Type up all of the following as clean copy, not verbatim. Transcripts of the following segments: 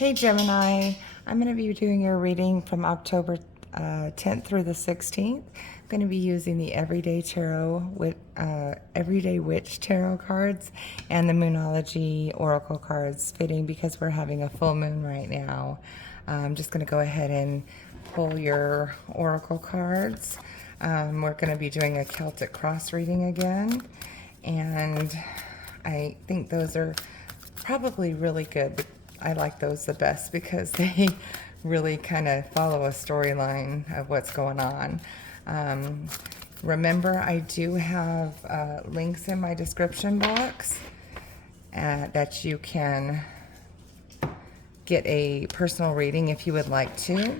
Hey Gemini, I'm going to be doing your reading from October 10th through the 16th. I'm going to be using the Everyday Tarot with Everyday Witch Tarot cards and the Moonology Oracle cards fitting because we're having a full moon right now. I'm just going to go ahead and pull your Oracle cards. We're going to be doing a Celtic cross reading again, and I think those are probably really good. I like those the best because they really kind of follow a storyline of what's going on. Remember, I do have links in my description box that you can get a personal reading if you would like to.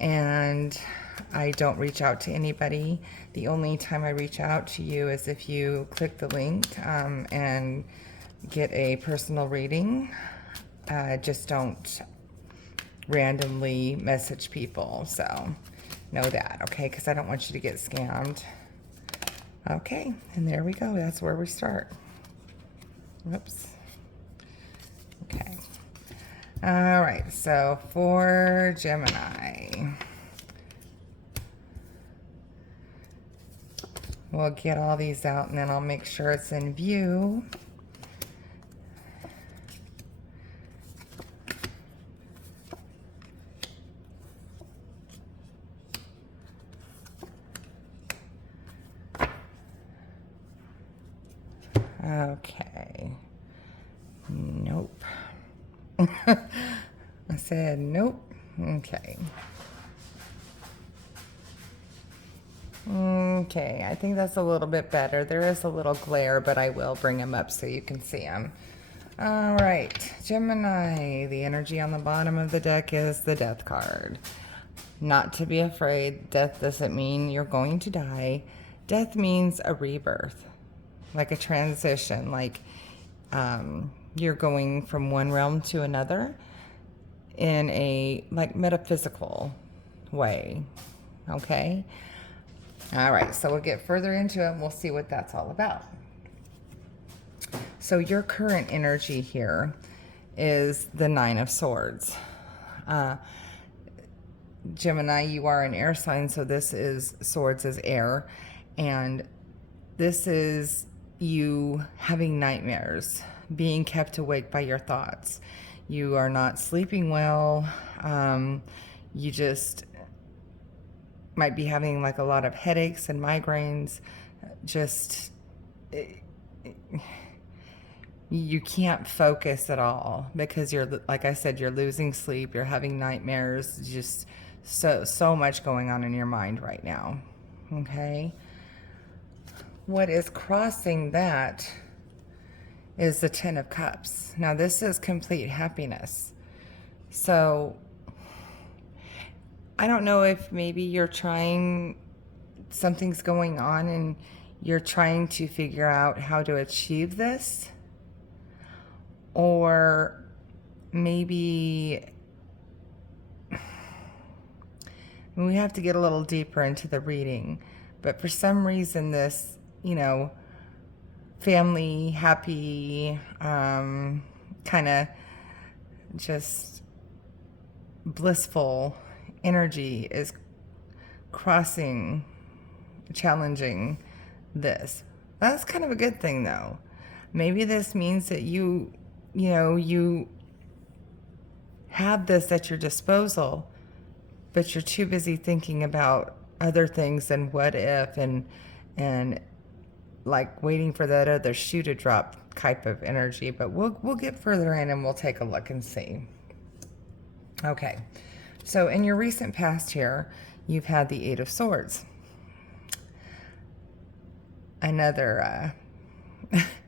And I don't reach out to anybody. The only time I reach out to you is if you click the link and get a personal reading. Just don't randomly message people, so know that, okay? Because I don't want you to get scammed. Okay, and there we go. That's where we start. Whoops. Okay. All right, so for Gemini, we'll get all these out and then I'll make sure it's in view. Okay. Nope. I said nope. Okay. Okay, I think that's a little bit better. There is a little glare, but I will bring them up so you can see them. All right, Gemini, the energy on the bottom of the deck is the Death card. Not to be afraid. Death doesn't mean you're going to die. Death means a rebirth, like a transition, like you're going from one realm to another in a like metaphysical way. Okay. All right, so we'll get further into it and we'll see what that's all about. So your current energy here is the Nine of Swords. Gemini, you are an air sign, so this is swords is air, and this is you having nightmares, being kept awake by your thoughts. You are not sleeping well. You just might be having like a lot of headaches and migraines. Just you can't focus at all because you're, like I said, you're losing sleep. You're having nightmares. Just so much going on in your mind right now. Okay. What is crossing that is the Ten of Cups. Now this is complete happiness. So I don't know if maybe you're trying, something's going on and you're trying to figure out how to achieve this, or maybe we have to get a little deeper into the reading, but for some reason this, you know, family, happy, kind of just blissful energy is crossing, challenging this. That's kind of a good thing though. Maybe this means that you have this at your disposal, but you're too busy thinking about other things and what if and like waiting for that other shoe to drop type of energy. But we'll get further in and we'll take a look and see. Okay, so in your recent past here, you've had the Eight of Swords. Another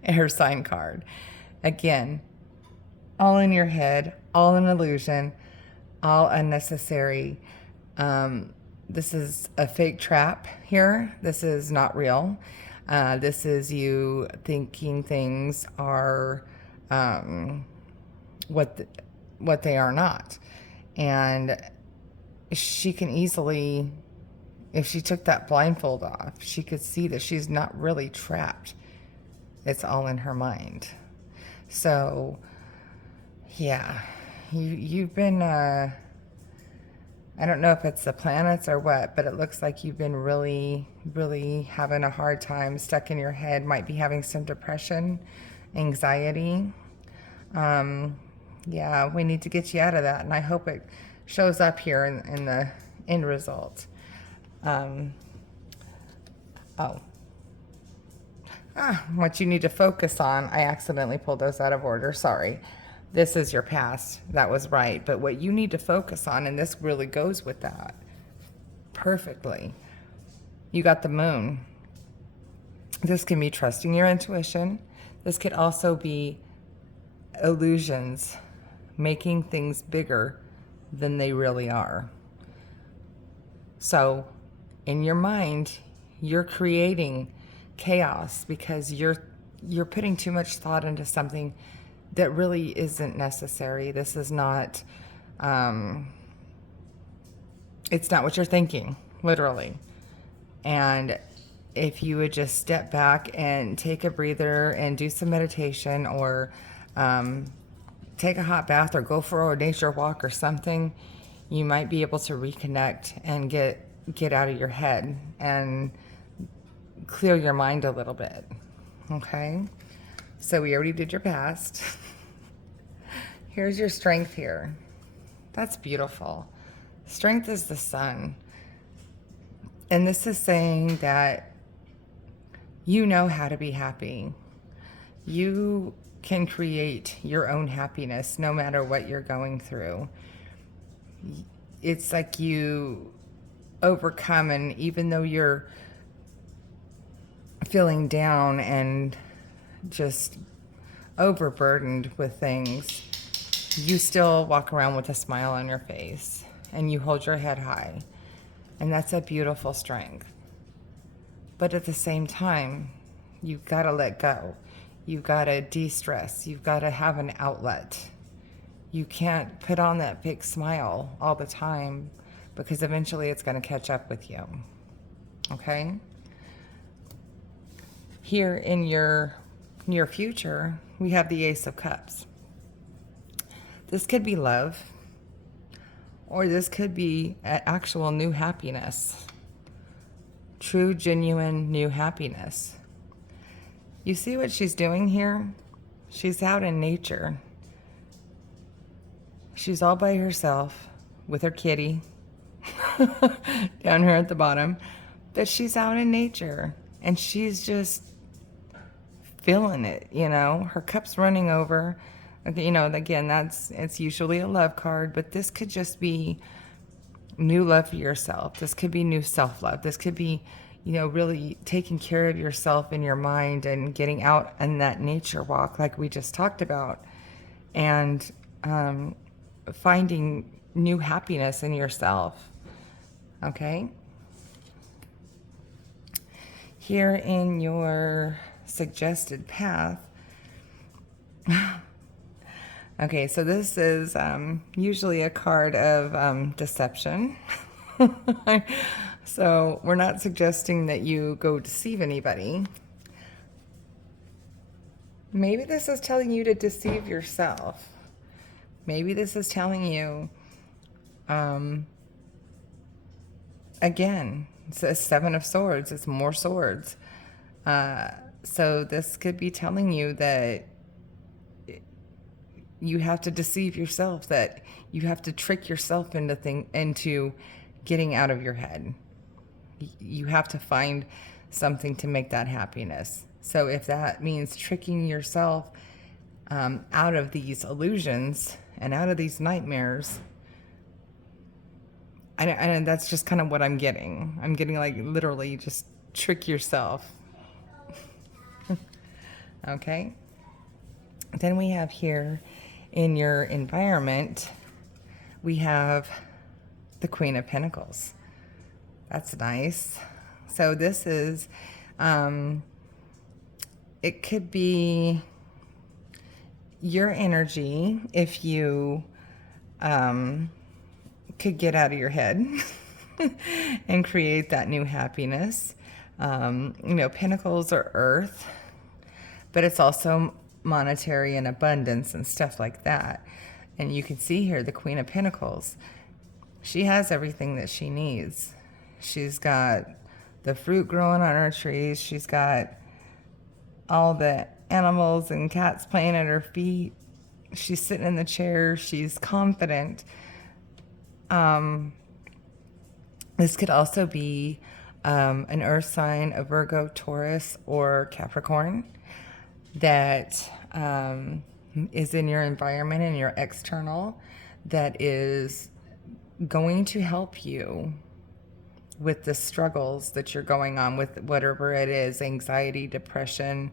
air sign card. Again, all in your head, all an illusion, all unnecessary. This is a fake trap here. This is not real. This is you thinking things are what they are not. And she can easily, if she took that blindfold off, she could see that she's not really trapped. It's all in her mind. So, yeah, you've been, I don't know if it's the planets or what, but it looks like you've been really, really having a hard time, stuck in your head, might be having some depression, anxiety. Yeah, we need to get you out of that, and I hope it shows up here in the end result. What you need to focus on, I accidentally pulled those out of order, sorry. This is your past, that was right. But what you need to focus on, and this really goes with that perfectly, you got the moon. This can be trusting your intuition. This could also be illusions, making things bigger than they really are. So in your mind, you're creating chaos because you're putting too much thought into something that really isn't necessary. This is not, it's not what you're thinking, literally. And if you would just step back and take a breather and do some meditation, or take a hot bath, or go for a nature walk or something, you might be able to reconnect and get out of your head and clear your mind a little bit. Okay? So we already did your past. Here's your strength here. That's beautiful. Strength is the sun. And this is saying that you know how to be happy. You can create your own happiness no matter what you're going through. It's like you overcome, and even though you're feeling down and just overburdened with things, you still walk around with a smile on your face and you hold your head high. And that's a beautiful strength. But at the same time, you've got to let go. You've got to de-stress. You've got to have an outlet. You can't put on that big smile all the time, because eventually it's going to catch up with you. Okay? Here in your near future, we have the Ace of Cups. This could be love, or this could be actual new happiness. True, genuine, new happiness. You see what she's doing here? She's out in nature. She's all by herself with her kitty down here at the bottom. But she's out in nature and she's just feeling it, you know. Her cup's running over. You know, again, it's usually a love card, but this could just be new love for yourself. This could be new self-love. This could be, you know, really taking care of yourself in your mind and getting out on that nature walk like we just talked about, and finding new happiness in yourself. Okay? Here in your suggested path. Okay, so this is usually a card of deception. So we're not suggesting that you go deceive anybody. Maybe this is telling you to deceive yourself. Maybe this is telling you, again, it's a Seven of Swords. It's more swords. So this could be telling you that you have to deceive yourself, that you have to trick yourself into getting out of your head. You have to find something to make that happiness. So if that means tricking yourself out of these illusions and out of these nightmares, and that's just kind of what I'm getting. I'm getting, like, literally just trick yourself. Okay? Then we have here in your environment, we have the Queen of Pentacles. That's nice. So this is, it could be your energy if you could get out of your head and create that new happiness. You know, pentacles are earth, but it's also monetary and abundance and stuff like that. And you can see here the Queen of Pentacles. She has everything that she needs. She's got the fruit growing on her trees. She's got all the animals and cats playing at her feet. She's sitting in the chair. She's confident. This could also be an earth sign, a Virgo, Taurus, or Capricorn that is in your environment and your external, that is going to help you with the struggles that you're going on with, whatever it is, anxiety, depression,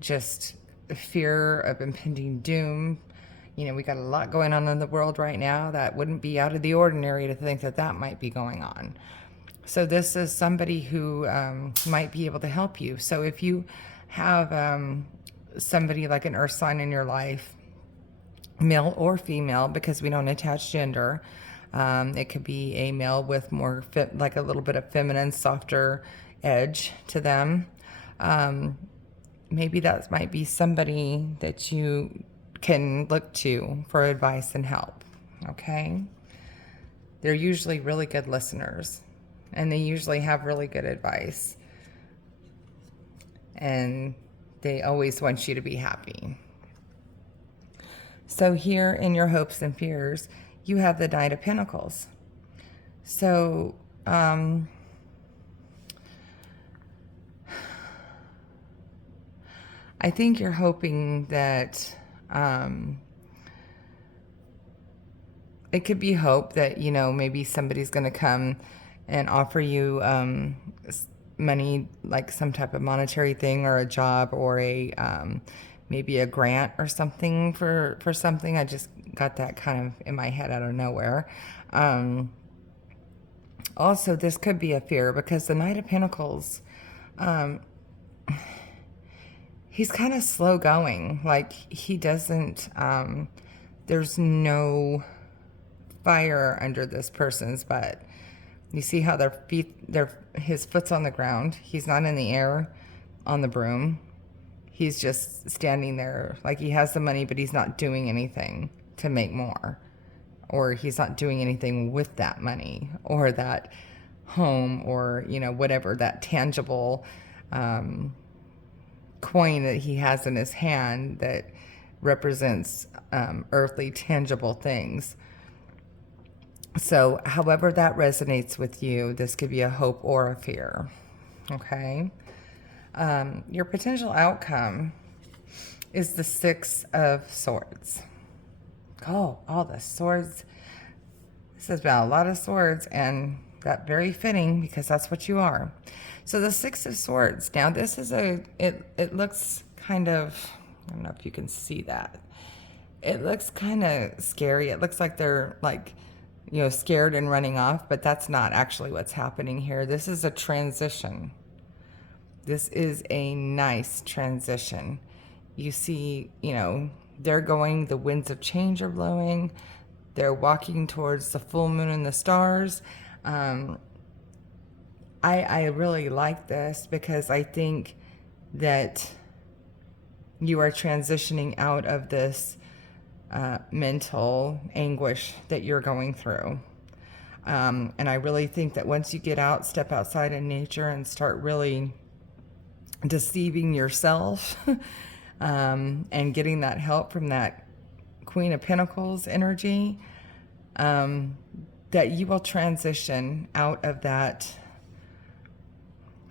just fear of impending doom. You know, we got a lot going on in the world right now that wouldn't be out of the ordinary to think that that might be going on. So this is somebody who might be able to help you. So if you have somebody like an earth sign in your life, male or female, because we don't attach gender, it could be a male with more like a little bit of feminine, softer edge to them. Maybe that might be somebody that you can look to for advice and help. Okay? They're usually really good listeners, and they usually have really good advice, and they always want you to be happy. So here in your hopes and fears, you have the Knight of Pentacles. So I think you're hoping that it could be hope that, you know, maybe somebody's going to come and offer you money, like some type of monetary thing, or a job, or a maybe a grant or something for something. I just got that kind of in my head out of nowhere. Also, this could be a fear, because the Knight of Pentacles, he's kind of slow going. Like, he doesn't, there's no fire under this person's butt. You see how their feet, his foot's on the ground. He's not in the air on the broom. He's just standing there. Like, he has the money, but he's not doing anything to make more. Or he's not doing anything with that money, or that home, or, you know, whatever, that tangible coin that he has in his hand that represents earthly, tangible things. So however that resonates with you, this could be a hope or a fear. Okay? Your potential outcome is the Six of Swords. Oh, all the swords. This has been a lot of swords, and that very fitting, because that's what you are. So the Six of Swords. Now this is it looks kind of, I don't know if you can see that. It looks kind of scary. It looks like they're like, you know, scared and running off, but that's not actually what's happening here. This is a transition. This is a nice transition. You see, you know, they're going, the winds of change are blowing. They're walking towards the full moon and the stars. I really like this, because I think that you are transitioning out of this mental anguish that you're going through. And I really think that once you get out, step outside in nature and start really deceiving yourself and getting that help from that Queen of Pentacles energy, that you will transition out of that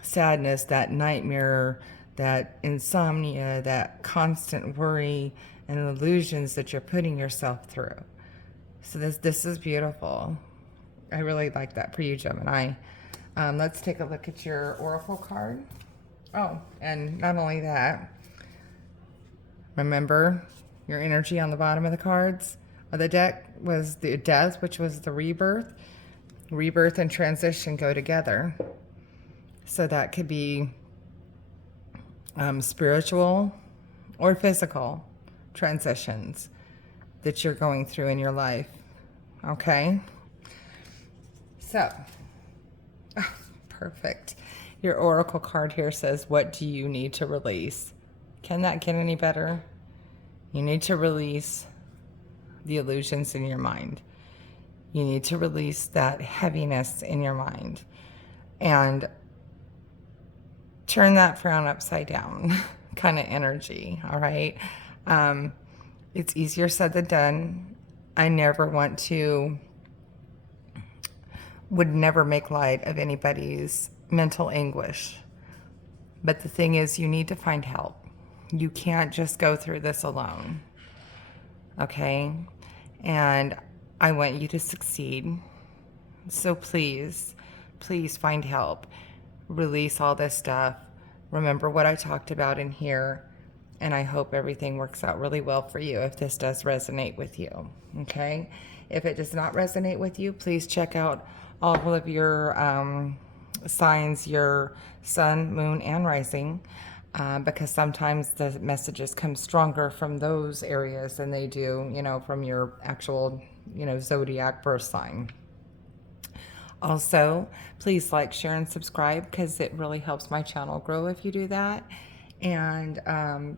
sadness, that nightmare, that insomnia, that constant worry and illusions that you're putting yourself through. So this is beautiful. I really like that for you, Gemini. Let's take a look at your oracle card. Oh, and not only that, remember your energy on the bottom of the cards of the deck was the Death, which was the rebirth. Rebirth and transition go together. So that could be spiritual or physical transitions that you're going through in your life. Okay? So, perfect. Your oracle card here says, what do you need to release? Can that get any better? You need to release the illusions in your mind. You need to release that heaviness in your mind and turn that frown upside down kind of energy, all right? It's easier said than done. I would never make light of anybody's mental anguish. But the thing is, you need to find help. You can't just go through this alone, okay? And I want you to succeed. So please, please find help. Release all this stuff. Remember what I talked about in here. And I hope everything works out really well for you if this does resonate with you, okay? If it does not resonate with you, please check out all of your signs, your sun, moon, and rising, because sometimes the messages come stronger from those areas than they do, from your actual, zodiac birth sign. Also, please like, share, and subscribe because it really helps my channel grow if you do that. And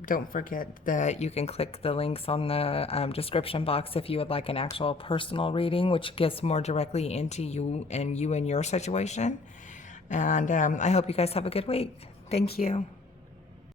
don't forget that you can click the links on the description box if you would like an actual personal reading, which gets more directly into you and your situation. And I hope you guys have a good week. Thank you.